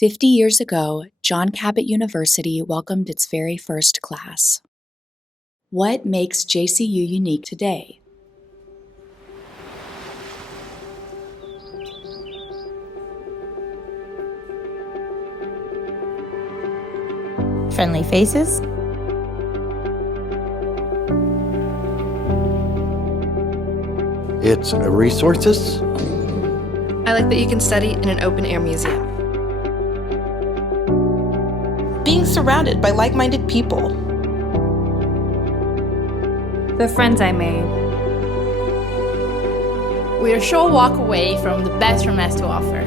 50 years ago, John Cabot University welcomed its very first class. What makes JCU unique today? Friendly faces, It's resources. I like that you can study in an open-air museum. Being surrounded by like-minded people. The friends I made. We're a short walk away from the best room has to offer.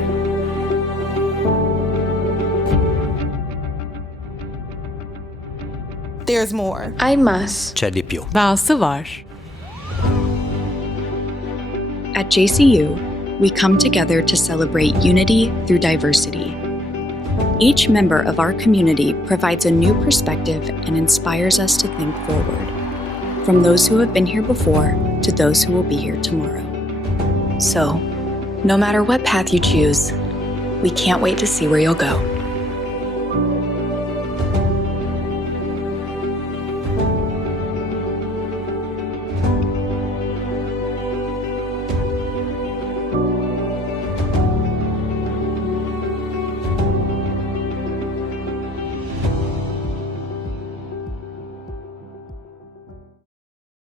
There's more. I must. C'è di più. Dahası var. At JCU, we come together to celebrate unity through diversity. Each member of our community provides a new perspective and inspires us to think forward, from those who have been here before to those who will be here tomorrow. So, no matter what path you choose, we can't wait to see where you'll go.